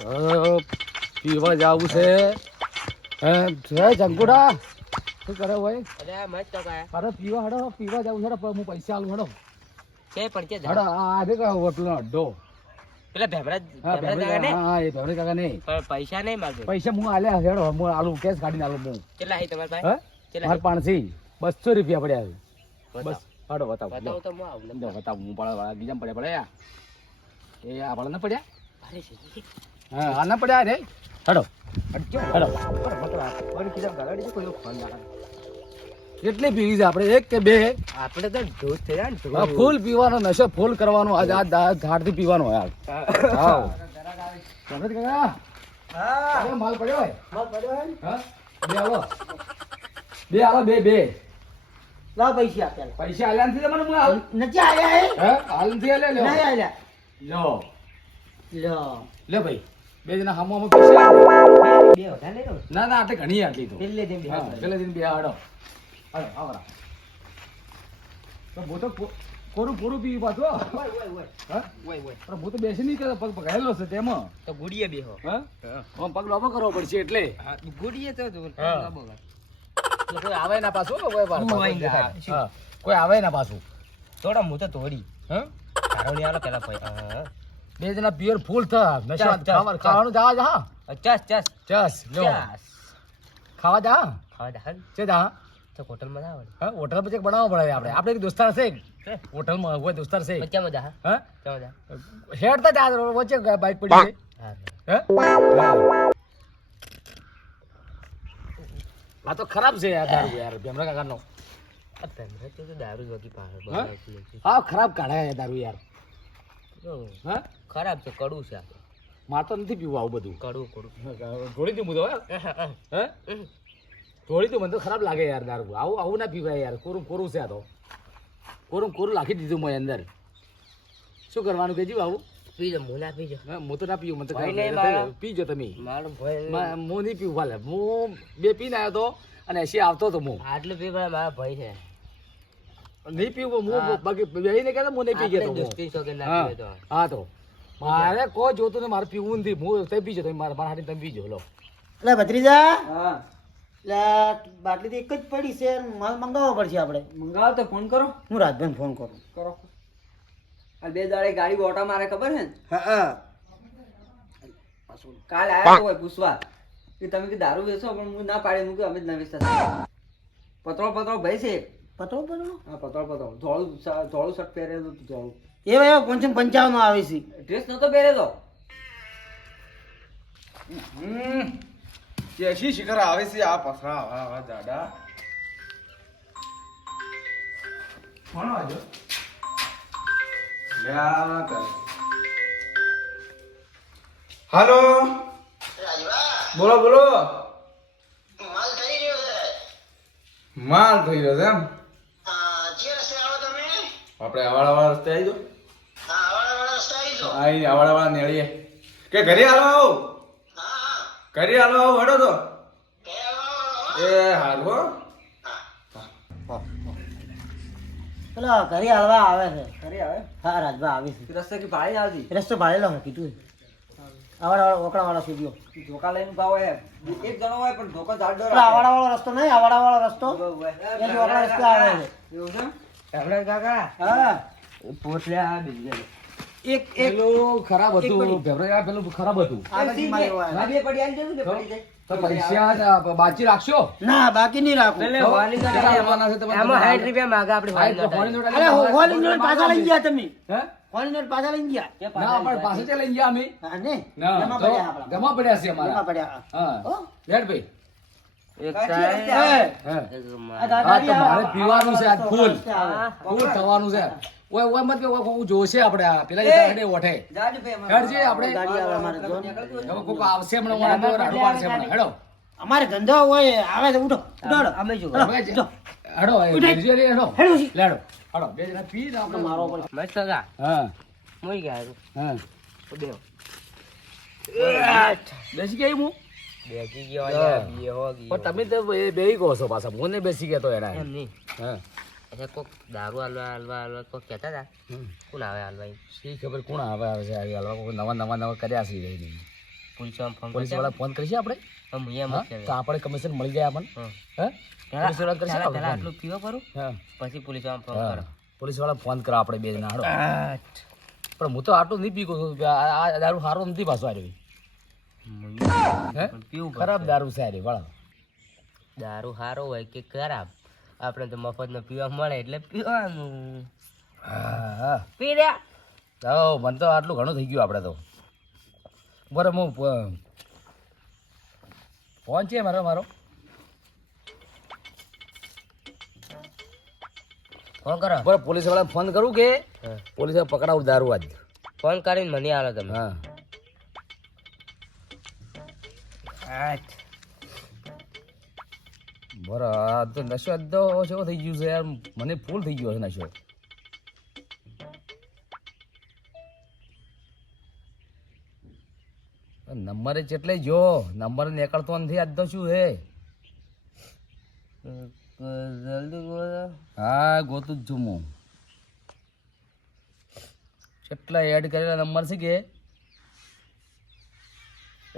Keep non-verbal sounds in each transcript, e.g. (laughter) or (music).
પીવા જાવું છે. હે જંકુડા શું કરે ભાઈ? અરે મસ્ત ટકા અરે પીવા હડો પીવા જવું છે હું પૈસા આલું હડો. કે પણ કે હડો આ આજે કયો પેલો અડ્ડો પેલા ભેબરા હા કાકા ને? હા એ ભેબરા કાકા નહીં. પણ પૈસા નહીં માગે. પૈસા હું આલ્યા હેડો હું આલું કેસ કાઢીને આલું હું. કેટલા હે તમાર ભાઈ? કેટલા મારે પાંચસી બસો રૂપિયા પડ્યા છે. બસ હડો બતાવ બતાવ તો હું આવું બતાવ. હું પડે બીજા પડ્યા પડ્યા. એ આ પડે ના પડ્યા? અરે હા આ ના પડ્યા રે. હડો. હડો. કેટલી પીવી છે આપણે એક કે બે? આપણે તો ઢોસ થઈ જાય ને ફૂલ પીવાનો નશો ફૂલ કરવાનો આજ આ દા- ધારથી પીવાનો યાર હાવ. સમજ કાકા? અરે માલ પડ્યો હોય? હા? બે આવો. બે આવો બે બે. લા પૈસા આપ્યા પૈસા આલ્યા નથી મને હું નથી આયા હે હે? હાલ નથી આલ્યા આયા લ્યો. લ્યો ભાઈ. બે જણા હામો હામો પૈસા બે ના ના આટલે ઘણી આટલી તો. પેલે દેમ હા પેલે દિન બે હાડો હાડો આવરા તો તો કોરું કોરું પીવી પાછો ઓય ઓય ઓય હા? ઓય ઓય પણ હું તો બેસી નહીં કરે પગ પગાયેલો છે તેમાં. તો ગુડીએ બેહો. હા? આમ પગ લાંબો કરવો પડશે એટલે. હા ગુડીએ તો હા. ના કોઈ આવે ના પાછું કોઈ કોઈ આવે ના પાછું. થોડા હું તો તોડી હા? કારોણી આલો પેલા પૈ હા. બે જણા પિયર ફૂલ થા. નશા ખાવાનું જા. જા ચસ ચસ. ચસ લો ખાવા જા. ખાવા જા છે જા. તો હોટલમાં માં આવડે. હા હોટલ પછી બનાવવો પડે આપણે. આપણે એક દોસ્તાર છે હોટલ હોટલમાં હોય દોસ્તાર છે મજા મજા હા. હા? ચા મજા હેડ તો જા વચ્ચે બાઈક પડી છે હા આ તો ખરાબ છે યાર દારૂ યાર. ભેમરા કાકાનો. આ ભેમરા તો દારૂ જોકી વગી હા? ખરાબ કાઢાય દારૂ યાર. હા? ખરાબ છે કડું છે આ તો. મારે તો નથી પીવું આવું બધું. કડવું કડવું ઢોળી દી મુદો હે? જોડી દઉં મને તો ખરાબ લાગે યાર દારૂ. આવું આવું ના પીવાય યાર. કોરું કોરું છે આ તો? કોરું કોરું નાખી દીધું મેં અંદર. શું કરવાનું કેજી આવું? પીજો હું ના પીજો. હા, હું તો ના પીવું મને તો. પીજો તમે. મારું ભાઈ મા- હું નહીં પીવું ભલે. હું બે પીને આવ્યો તો અને એસી આવતો તો હું. આટલું પીવા મારા ભાઈ છે. નહીં પીવું હું. બાકી બેહીને કહેતો હું નહીં પી ગયો તો હું. દોસ્તી શોખીન ના હા. તો. મારે કોઈ જોતું ને મારે પીવું નથી. હું તમે પીજો તમે મારા મારા હાથે તમે પીજો લો. એટલે ભત્રીજા. એટલે બાટલી તો એક જ પડી છે માલ મંગાવવો પડશે આપણે. મંગાવો તો ફોન કરો. હું રાજભાઈ ફોન કરું. કરો. આ બે દાડે ગાડી ઓટા મારે ખબર છે ને? હા કાલ આવ્યા તો હોય પૂછવા. કે તમે કે દારૂ વેચો પણ હું ના પાડી મૂક્યું અમે જ ના વેચતા. પતરો પતરો ભાઈ છે. પતો પતો હા પતરો પતરો ધોળું ધોળું શર્ટ પહેરેલું ધોળું. એ ભાઈ પંચમ પંચાવન આવે છે? ડ્રેસ નતો પહેરેલો? કેશી શિખર આવે છે આ પસરા આવા આવા દાદા. કોણ વાજો લે આ કર. હાલો. બોલો બોલો. માલ થઈ રહ્યો છે એમ? આપણે અવાળાવાળા રસ્તે આવી દો આઈ આવાળા નેળીએ. કે ઘરે હાલો ઘરે હાલો આવો હડો તો. એ હાલો હો. પેલા ઘરે હાલવા આવે છે. ઘરે આવે? હા રાજભા આવી છે. રસ્તે કે ભાડી આવતી? રસ્તો ભાડેલો લો કીધું આવાડા વાળો ઓકડા વાળો સીધો ધોકા લઈને ભાવ હોય એક જણો હોય પણ ધોકા જાડો પેલા આવાડા રસ્તો નહીં આવાડા વાળો રસ્તો એ ઓકડા રસ્તે આવે છે. એવું છે કાકા? હા. આ બીજે. એક એક. ખરાબ હતું. પેલું ખરાબ હતું. તો? પૈસા બાકી રાખશો? ના બાકી નહીં રાખું? એમાં સાઠ રૂપિયા માગે આપણે પાછા લઈ ગયા તમે. હે? હોલી નોટ પાછા લઈ ગયા. ના પણ પાસે લઈ ગયા અમે? પડ્યા છે અમારા. પડ્યા હા. હો? ભાઈ એક મારે. પીવાનું છે આજ ફૂલ. ફૂલ થવાનું છે. ઓય ઓય મત કે ઓય જોશે આપણે આ. પેલા હેડે ઓઠે. જાજો ભાઈ અમારે. હેડજે આપણે. ગાડી આવે અમારે જોન. હવે કોક આવશે હમણાં ઓણા તો રાડું પાડશે હેડો. અમારે ધંધો હોય આવે તો ઉઠો. ઉઠો હેડો. અમે જો. હેડો, હવે જ- ઉઠો. હેડો એ ઉઠે. ભેરજી વાળી હેડો. હેડો હેડો બે જણા પી આપણે મારો પડે. મસ્ત કાકા હા. મોઈ ગયા હા. બેહો. બેસી ગઈ હું બેસી ગયો ગયો. પણ તમે તો બેહી કહો છો પાછા. મને બેસી ગયા તો એના. એમ નહીં. હા. એટલે કોક દારૂ હાલવા હાલવા હાલવા કોક કહેતા હતા. કોણ આવે હાલવા શી ખબર કોણ આવે આવે છે આવી હાલવા? કોઈ નવા નવા નવા કર્યા છે એ નહીં. પોલીસવાળા ફોન કરીશું આપણે. તો આપણે કમિશન મળી જાય આપણને? આટલું પીવો કરું હા. પછી પોલીસવાળા ફોન કરો. પોલીસવાળા ફોન કરો આપણે બે જણા પણ હું તો આટલું નહીં પીકો છું. આ આ દારૂ સારો નથી પાછો આવ્યો ખરાબ દારૂ સારી વાળા. દારૂ સારો હોય કે ખરાબ આપણે તો મફતનો પીવા મળે એટલે પીવાનું. હા હા. પી રહ્યા હા મને તો આટલું ઘણું થઈ ગયું આપણે તો. બરાબર હું ફોન છે મારો મારો? ફોન કરો. બરાબર પોલીસવાળા ફોન કરું કે? પોલીસ પકડાવું દારૂ આજ. ફોન કરીને મને આલો તમે. હા. બરાબર તો નશો અદ્દો કેવો થઈ ગયું છે યાર. મને ફૂલ થઈ ગયો છે નશો. નંબરે ચેટલે જો નંબર નીકળતો નથી અદ્દો શું હે જલ્દી હા ગોતું જ છું હું. કેટલા એડ કરેલા નંબર છે કે?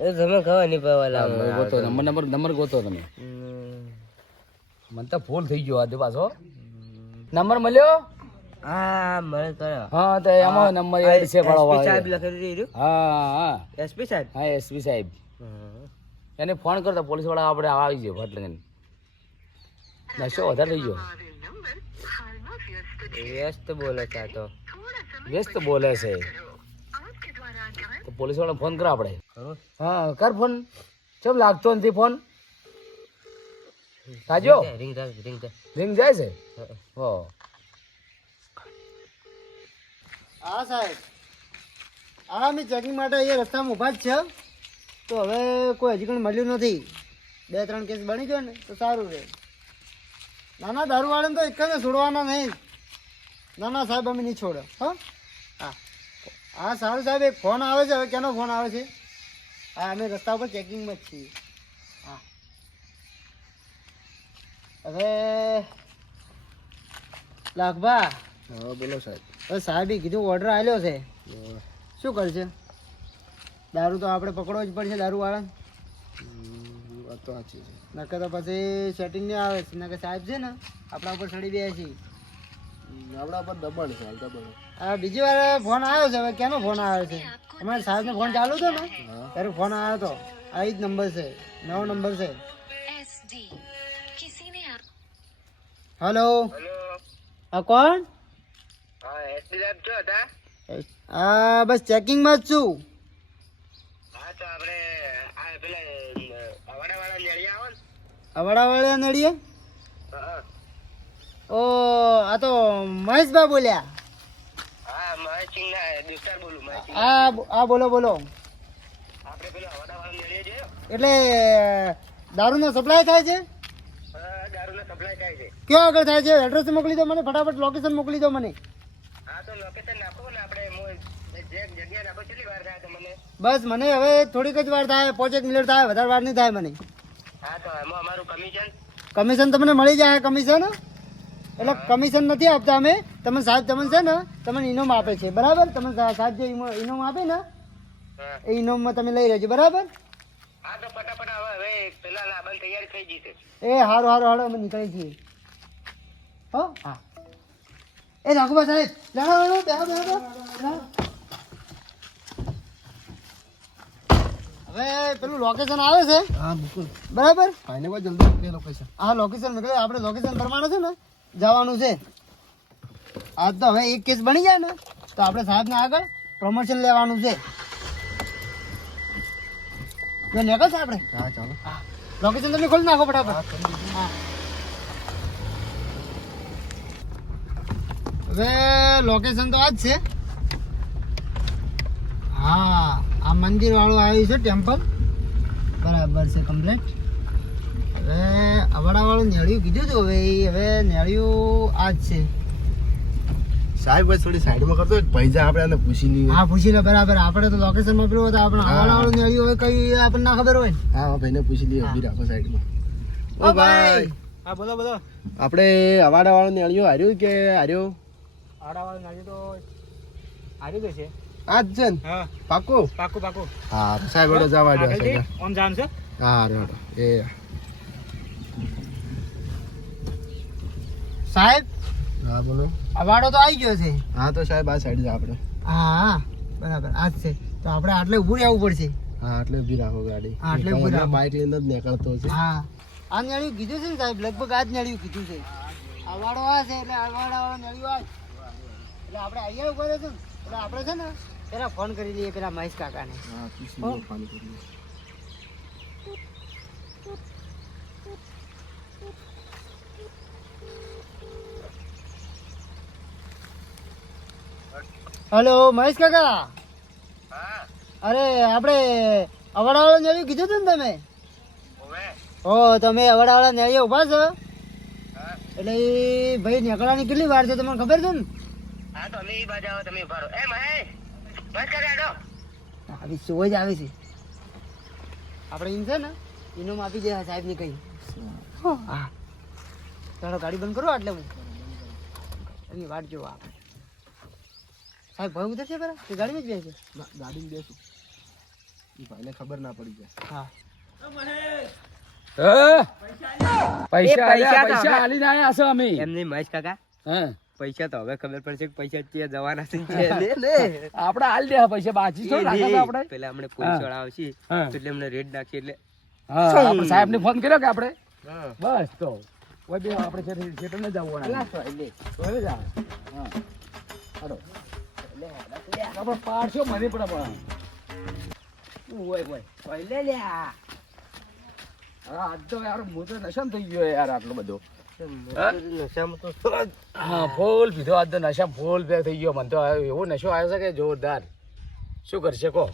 એ તમે ખબર નહીં પડવા ગોતો નંબર નંબર નંબર ગોતો તમે. મને તો ફૂલ થઈ ગયો આજે પાછો. નંબર મળ્યો? હા મને કરો હા તો એમાં નંબર એડ છે પાડો એસપી સાહેબ લખેલું રહ્યું હા હા. એસપી સાહેબ? હા એસપી સાહેબ. એને ફોન કરતા પોલીસવાળા આપણે આવી ગયો લઈને. નશો વધારે થઈ ગયો. વ્યસ્ત બોલે છે તો. વ્યસ્ત બોલે છે. પોલીસવાળા ફોન કરો આપણે. હા કર ફોન. ચમ લાગતો નથી ફોન? સાજો. રિંગ રિંગ રિંગ જાય છે? હો. હા. સાહેબ. હા અમે ચેકિંગ માટે અહીંયા રસ્તામાં ઊભા જ છે. તો હવે કોઈ હજી કંઈ મળ્યું નથી. બે ત્રણ કેસ બની ગયો ને તો સારું રહે. ના ના દારૂવાળાને તો એક જ છોડવાના નહીં. ના ના સાહેબ અમે નહીં છોડો. હા? હા સારું સાહેબ એક ફોન આવે છે હવે કેનો ફોન આવે છે? હા અમે રસ્તા ઉપર ચેકિંગમાં જ છીએ. હા. હવે લાખભા હા બોલો સાહેબ. હવે સાહેબે કીધું ઓર્ડર આવેલો છે. શું કરશે? દારૂ તો આપણે પકડવો જ પડશે દારૂવાળા વાત તો સાચી છે. નકર તો પછી સેટિંગ નહીં આવે છે નકર સાહેબ છે ને આપણા ઉપર ચડી બે છે. આપણા પર દબાણ છે હાલ દબાણ આ બીજી વાર ફોન આવ્યો છે હવે કેનો ફોન આવ્યો છે? અમારે સાહેબનો ફોન ચાલુ હતો ને? ત્યારે ફોન આવ્યો હતો. આ જ નંબર છે નવો નંબર છે. હલો હા કોણ? હા બસ ચેકિંગમાં જ છું. અવાડાવાળા નડીએ ઓ આ તો મહેશભાઈ બોલ્યા. હા હા બોલો બોલો. એટલે દારૂનો સપ્લાય થાય છે? કયો આગળ થાય છે? એડ્રેસ મોકલી દો મને ફટાફટ લોકેશન મોકલી દો મને. બસ મને હવે થોડીક જ વાર થાય પાંચેક મિનિટ થાય વધારે વાર નહીં થાય મને. કમિશન તમને મળી જાય કમિશન એટલે કમિશન નથી આપતા અમે. તમે સાહેબ તમને છે ને તમને ઇનામ આપે છે. બરાબર? તમે સાહેબ જે ઇનામ આપે ને એ ઇનામમાં તમે લઈ લેજો. બરાબર? એ હારું હારું હારું. અમે નીકળી છીએ હો? હા. એ રાઘુબા સાહેબ લડો લાડો બેહો બેહો હવે પેલું લોકેશન આવે છે? હા બિલકુલ. બરાબર? ફાઈને જલ્દી લોકેશન હા લોકેશન આપણે લોકેશન પ્રમાણે છે ને જવાનું છે. આજ તો હવે એક કેસ બની જાય ને તો આપણે સાહેબને આગળ પ્રમોશન લેવાનું છે. જો નીકળશે આપણે? હા ચાલો. લોકેશન તમે ખોલી નાખો ફટાફટ. હા હવે લોકેશન તો આ જ છે. હા આ મંદિર વાળું આવ્યું છે ટેમ્પલ બરાબર છે કમ્પ્લીટ હવે અવાડા વાળું નેળિયું કીધું હતું હવે હવે નેળિયું આ જ છે. સાહેબ બસ થોડી સાઈડમાં કરતો પૈસા આપણે આને પૂછી લઈએ. હા પૂછી લે બરાબર. આપણે તો લોકેશન મોકલ્યું હતું આપણે અવાડા વાળું નેળિયું હવે કઈ આપણને ના ખબર હોય હા હા ભાઈને પૂછી લઈએ ઊભી રાખો સાઈડમાં. ઓ ભાઈ. હા બોલો બોલો. આપણે અવાડાવાળું વાળો નેળિયો હાર્યું કે હાર્યું? અવાડાવાળું વાળું નેળિયું તો હાર્યું તો છે. આજ છે ને? હા. પાકું? પાકું પાકું. હા સાહેબ જવા દો સાહેબ. ઓમ જાણ છે? હા રેડો એ. સાહેબ? હા બોલો. અવાડો તો આવી ગયો છે. હા તો સાહેબ આ સાઈડ જ આપણે. હા બરાબર આ જ છે. તો આપણે આટલે ઊભું રહેવું પડશે. હા આટલે ઊભી રાખો ગાડી. હા આટલે ઊભી રાખો. બાઇક લઈને જ નીકળતો છે. હા. આ નળિયું કીધું છે ને સાહેબ? લગભગ આ જ નળિયું કીધું છે. અવાડો આ છે એટલે અવાડો નેળિયું આ એટલે આપણે અહીંયા ઊભા રહેશું એટલે આપણે છે ને પેલા ફોન કરી લઈએ પેલા મહેશ કાકાને. હો? હેલો મહેશ કાકા? અરે આપણે અવડાવાળા નેળિયું કીધું હતું ને તમે? ઓ તમે અવડાવાળા નેળિયા ઊભા છો? એટલે એ ભાઈ નીકળવાની કેટલી વાર છે તમને ખબર છે ને? આવી સોય જ આવે છે. આપણે એમ છે ને એનો આપી દે સાહેબ ને કઈ. હા. ચાલો ગાડી બંધ કરો એટલે હું. એની વાટ જોવા. આપણે સાહેબ ભય ઉતરશે ખરા? કે ગાડીમાં જ બેસે? ગાડીમાં બેસું. ભાઈને ખબર ના પડી જાય. હા. પૈસા પૈસા તો પૈસા હવે- આલીને છો અમે. એમ મહેશ કાકા હે? પૈસા તો હવે ખબર પડશે કે પૈસા ત્યાં જવાના છે કે (laughs) લે લે. આપણે આલી દે પૈસા બાજી છો આપણે? પેલા હમણે પોલીસવાળા આવશે એટલે અમને રેડ નાખી એટલે હા આપણે સાહેબને ફોન કર્યો કે આપણે? બસ તો. ઓય બે આપણે છે થિયેટર જવું હા. હાલો. આપણે પાડશો મને પણ પણ ઓય ઓય ઓય લે લે આ. હા આજ તો યાર હું તો નશામાં થઈ ગયો યાર આટલો બધો હા ફૂલ પીધો આજ તો નશામાં ફૂલ પેક થઈ ગયો મને તો એવો નશો આવ્યો છે કે જોરદાર શું કરશે કો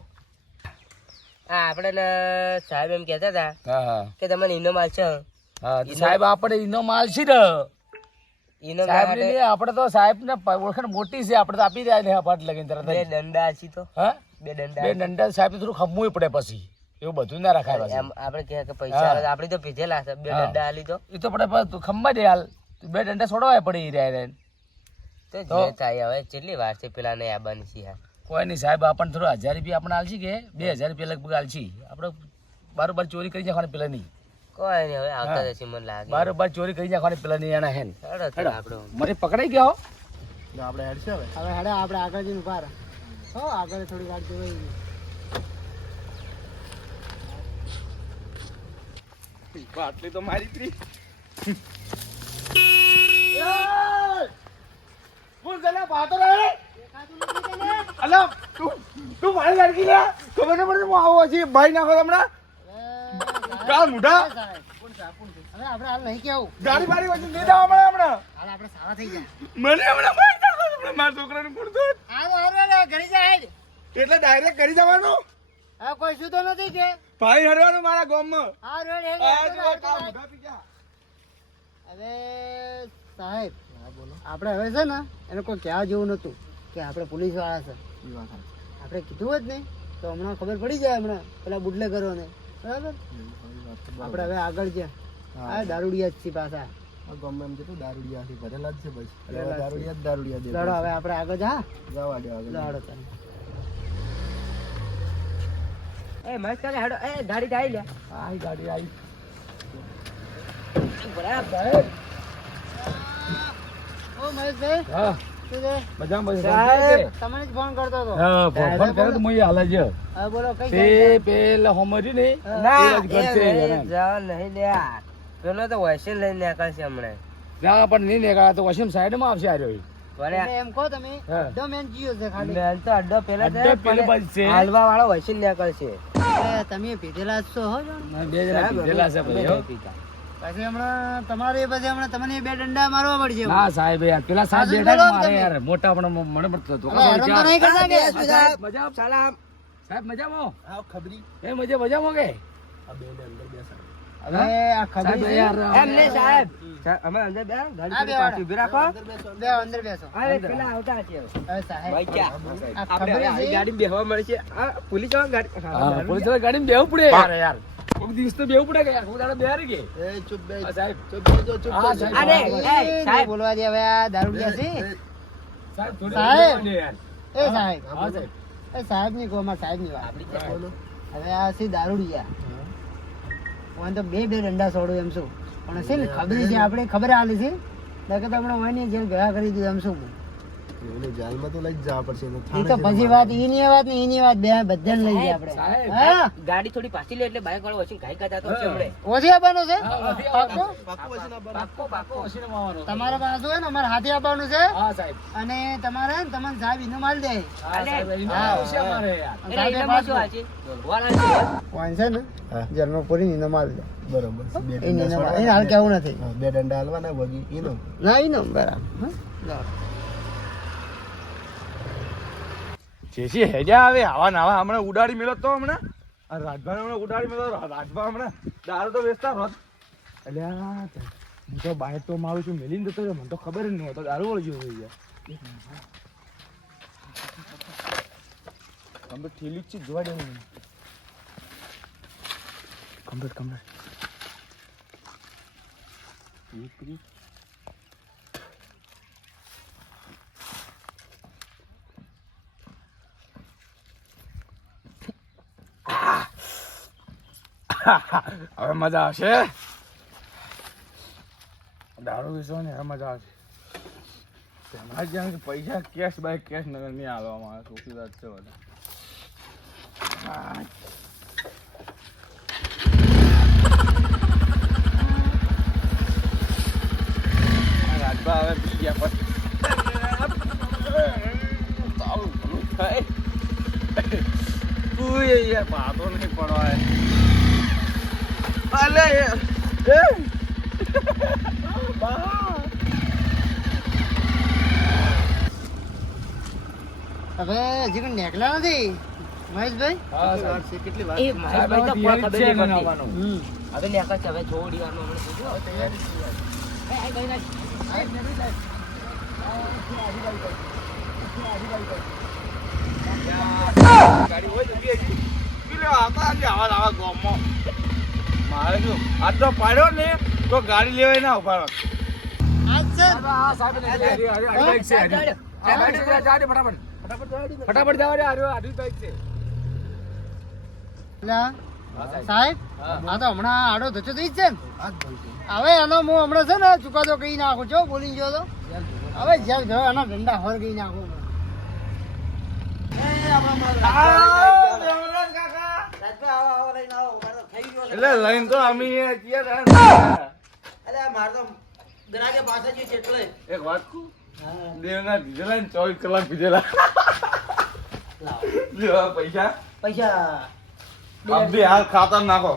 હા આપણે સાહેબ એમ કહેતા હતા કે તમે ઈનો માલ છે સાહેબ આપણે ઈનો માલ છે ને આપણે તો સાહેબ ને ઓળખાણ મોટી છે આપણે તો આપી દે ને અપાટ લગીને તરત બે. દંડા છે તો? હા? બે દંડા બે દંડા સાહેબ થોડું ખમવું પડે પછી. એવું બધું ના રખાય એમ આપણે કહે કે પૈસા આપડી તો પીધેલા છે બે. દંડા આલી તો. એ તો પડે તું ખમવા દે હાલ. બે દંડા છોડવાય પડે રહ્યા રે તો તો? જે થાય હવે કેટલી વાર છે પેલા ને આ બનશી હા કોઈ નહીં સાહેબ આપણને થોડું હજાર રૂપિયા આપણે આલશી કે? બે હજાર રૂપિયા લગભગ આલશી. આપણે બારોબાર ચોરી કરી નાખવાની પેલા નહીં. કોઈ નહીં હવે આવતા. જશે મને લાગે. બારોબાર ચોરી કરી નાખવાની પેલા નહીં એના હેન. હેડો મને પકડાઈ ગયો આપણે હેડશે હવે. હવે હેડે આપણે આગળ જઈને ઊભા રહે. હો આગળ થોડી વાર જોઈ આટલી તો મારી ત્રી ફૂલ જલા પાતો રહે? અલા તું તું મારી લડકી લે ખબર ન પડે હું આવો છે ભાઈ નાખો હમણાં. કા મુઢા હવે આપણે હાલ નહીં કેવું. ગાડી બારી વચ્ચે દે દાવ હમણાં હમણાં. હાલ આપણે સારા થઈ જાય મને હમણાં મારી નાખો હમણાં મારા છોકરાને કોણ તો હાલો હાલો જાય એટલે ડાયરેક્ટ કરી જવાનું? હવે કોઈ શું તો નથી કે? ભાઈ હરવાનું મારા ગામમાં. હા રેડ ગયા. હવે સાહેબ આપણે હવે છે ને એને કોઈ કહેવા જેવું નતું કે આપણે પોલીસવાળા છે આપણે કીધું જ નહીં. તો હમણાં ખબર પડી જાય હમણાં પેલા બુડલે કરો ને બરાબર? આપણે હવે આગળ છે આ દારૂડિયા જ છે પાછા. ગમે એમ જેટલું દારૂડિયા છે ભરેલા જ છે બસ. દારૂડિયા જ દારૂડિયા દે લડો હવે આપણે આગળ જા. જવા દે આગળ. લડો તને. એ મસ્ત કાકા હેડો એ ગાડી જાય લે. આઈ ગાડી આઈ. બરાબર. ઓ મહેશભાઈ. હા. શું મજા મજા તમને જ ફોન કરતો હતો. હા ફોન કરે તો મુઈ હાલે છે. હવે બોલો કઈ તે પેલા હોમરી ને ના એ જ કરશે એ યાર. જવા નહીં લે પેલો તો વૈસે લઈને નીકળશે હમણાં. ના પણ નહીં નીકળ્યા તો વસીમ સાઈડમાં આવશે આર્યો ઈ. વળે એટલે એમ કહો તમે હા. અડધો મેન જીઓ છે ખાલી. મેન તો અડ્ડો પેલા અડ્ડો પેલો બાજુ છે. હાલવા વાળો વૈસે નીકળશે. છે તમે પીધેલા છો હો બે જણા પીધેલા છે ભાઈ, હો. પછી હમણાં તમારે પછી હમણાં તમને બે દંડા મારવા પડશે. ના સાહેબ યાર પેલા સાહેબ બેઠા મારે યાર મોટા પણ મને સાહેબ મજા સલામ. સાહેબ મજામાં આવ ખબરી. એ મજા મજામાં કે? આ બે ને અંદર બેસાડ. હવે આ ખબર યાર એમ નહીં સાહેબ. અમે અંદર બે ગાડી પાછી ઊભી રાખો. બે અંદર બેસો. અરે પેલા આવતા છે. સાહેબ. ભાઈ ક્યાં? આ આપણે ખબર હવે આવી છે? ગાડી બેહવા મળશે આ પોલીસવાળા ગાડી પોલીસવાળા ગાડીમાં બેહવું પડે. યાર યાર. કોક દિવસ તો બેવું પડે કે હું દાડા બેહારી કે? એ ચૂપ બે સાહેબ. ચૂપ બેસો ચૂપ હા, સાહેબ. અરે એ, સાહેબ. બોલવા દે હવે આ દારૂડિયા છે સાહેબ થોડી સાહેબ. એ સાહેબ. હા સાહેબ. એ સાહેબની કહો સાહેબની વાત હવે આ છે. દારૂડિયા હું તો બે બે ડંડા છોડું એમ શું? પણ છે ને ખબર છે આપણે ખબર આલી છે? નકર તો હમણાં હોય ને જેલ ભેગા કરી દીધું એમ શું? એને જાલમાં તો લઈ જવા પડશે એ તો પછી વાત એની વાત ને એની વાત બે બધાને લઈ જાય આપણે. હા? ગાડી થોડી પાછી લે એટલે બાઈક વાળો વચ્ચે ઘાઈ કાઢા તો ઓછી આપવાનું છે? ઓછી. તમારે પાસે હોય ને અમારે હાથે આપવાનું છે. હા સાહેબ. અને તમારે ને તમને સાહેબ ઇનો માલ દે. હા. ઓછી અમારે યાર. એટલે? વાળ છે. ને? જન્મ પૂરી માલ દે. બરોબર. બે ડંડા હાલ કેવું નથી. બે ડંડા હાલવાના વગી ઇનો ના ઇનો બરાબર. હા? જેસી હેજા આવે, આવા નાવા હમણાં ઉડાડી મેળો તો હમણાં. આ રાજભાઈ હમણાં ઉડાડી મેળો રાજભા હમણાં દારૂ તો વેચતા હોત. એટલે હું તો બાય તો મારું છું, મેલીને જતો મને તો ખબર જ નહીં તો દારૂ વળી ગયો થઈ ગયા કમ્પ્લીટ ઠેલી જ છે, જોવા દે મને કમ્પ્લીટ કમ્પ્લીટ (laughs) હવે મજા આવશે દારૂ વેચવા ને, હવે મજા આવશે. તેમાં જ્યાં પૈસા કેશ બાય કેશ નગર નહીં આવવામાં આવે ચોકીદાર છે બધા. રાજભા હવે ગયા પછી. તું યાર પાતો નહીં પડવાય અલે યાર એ બા હવે હજી કોઈ નેકલા નથી મહેશભાઈ હા સાહેબ કેટલી વાર એ મહેશભાઈ તો કોઈ ખબર નહીં પડતી. હવે નેકળ છે, હવે થોડી વારમાં હમણાં જોજો. એ, આ ગઈ ના. ગાડી હોય તો બે હજી. પી લેવા આવતા આજે આવા આવા ગામમાં. મારે શું આજ તો પાડ્યો ને તો ગાડી લેવાય ના ઊભા. આજ છે હા સાહેબ છે, ફટાફટ ફટાફટ જવા દે બાઈક છે. લા, સાહેબ. હા. આ તો હમણાં આડો ધચો થઈ જ છે ને? જ. હવે એનો હું હમણાં છે ને ચુકાદો કહી નાખું છો બોલી ગયો તો. હવે જ્યાં જો એના ધંધા હોર કહી નાખું. એટલે લઈને તો અમે છે એટલે એક વાત કહું? દેવના દીધેલા ને ચોવીસ કલાક પીધેલા. લ્યો પૈસા. પૈસા. અભી હાલ ખાતા નાખો.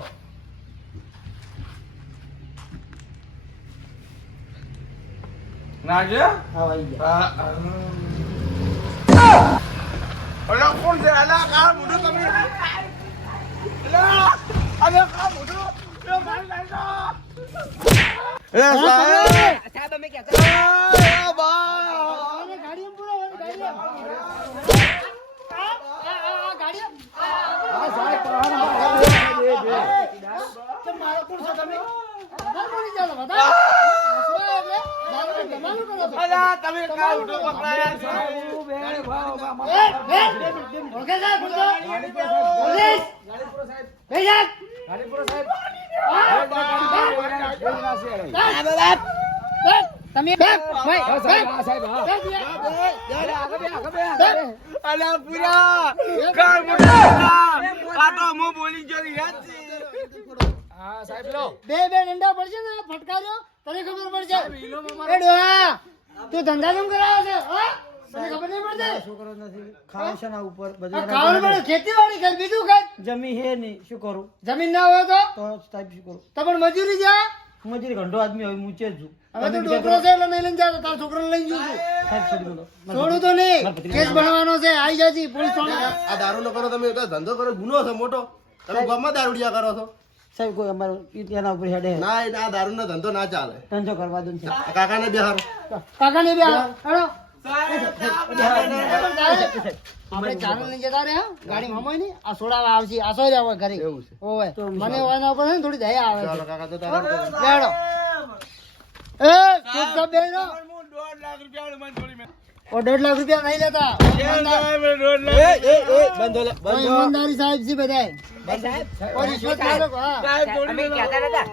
નાખજો. અલા, કોણ છે? અલા, કા મુડો તમે? અલા, અલા, કા મુડો અલા, મારી નાખો. અલા, સાહેબ. સાહેબ, અમે કહેતા અલા, બા. અરે ગાડી એમ પૂરો હોય, ગાડી એમ. આ, આ, આ, ગાડી એમ. હા સાહેબ પરવાના બે બે કેમ મારો કોણ છો તમે વધારે બોલી જાઓ છો, વધારે. હસવા એટલે દારૂનો ધમાલો કરો છો. અલા, તમે કા મોઢું પકડાયા છે? એ, એ, ઓળખે છે, પૂછો. પોલીસ. બે જાત. ગાડી પૂરો તમે બે આગળ બે. અલા, પૂરા. કા મોઢું પકડા? આ તો હું બોલી ગયો હા સાહેબ લો. બે બે ડંડા પડશે ને ફટકાર્યો. તને ખબર પડશે? એ ડોહા તું ધંધા કેમ કરાવે છે હા? તને ખબર નહીં પડતી? છોકરો નથી. ખાવા છે ના ઉપર બધું ખાવાનું પડે ખેતીવાડી કર બીજું કર જમીન હે નહીં શું કરું? જમીન ના હોય તો? તો સાહેબ શું કરું? તો પણ મજૂરી જા મજૂરી ઘંટો આદમી હવે મૂચે જ છું. હવે તો છોકરો છે એટલે નહીં લઈને જાતો. તારા છોકરાને લઈને જઉં છું સાહેબ છોડી દો છોડું તો નહીં. કેસ ભણવાનો છે. આઈ જાજી પોલીસ આ દારૂ કરો તમે. ધંધો કરો. ગુનો છે મોટો. તમે ગામમાં દારૂડિયા કરો છો? સાહેબ કોઈ અમારો એના ઉપર હેડે. ના આ દારૂ નો ધંધો ના ચાલે. ધંધો કરવા દો ને સાહેબ. આ કાકાને બિહારો કાકા ને બી હાલો આપણે ચાલુ લઈને જતા રહ્યા. ગાડી મામા ની આ સોડાવા આવશે. આ આવે ઘરે. એવું છે. ઓવે. મને એના ઉપર થોડી દયા આવે છે. કાકા તો તારા લેડો એ ચૂપ ચાપ બેહી રહો. ઓ દોઢ લાખ રૂપિયા નહીં લેતા. ઈમાનદારી. સાહેબ છે બધાય. કોઈ રિશ્વત ના લો, હા. અમે કહેતા નતા?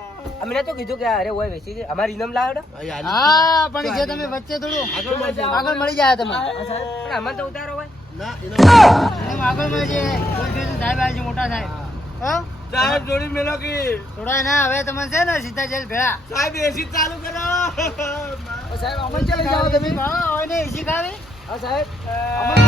અમે નતું કીધું કે અરે ઓય વેચી ગઈ અમારી ઇનામ લાવો હા પણ જે તમે વચ્ચે થોડું આગળ મળી જાય તમે. પણ અમને તો ઉતારો હોય. આગળ મળી જાય તો સાહેબ છે મોટા સાહેબ. હા? સાહેબ જોડી મેલો કે. થોડા ના હવે તમે છે ને સીધા જેલ ભેળા. સાહેબ એસી ચાલુ કરો. સાહેબ અમર ચાલી જાવ તમે? હા હોય ને એસી ખાવી. હા સાહેબ અમર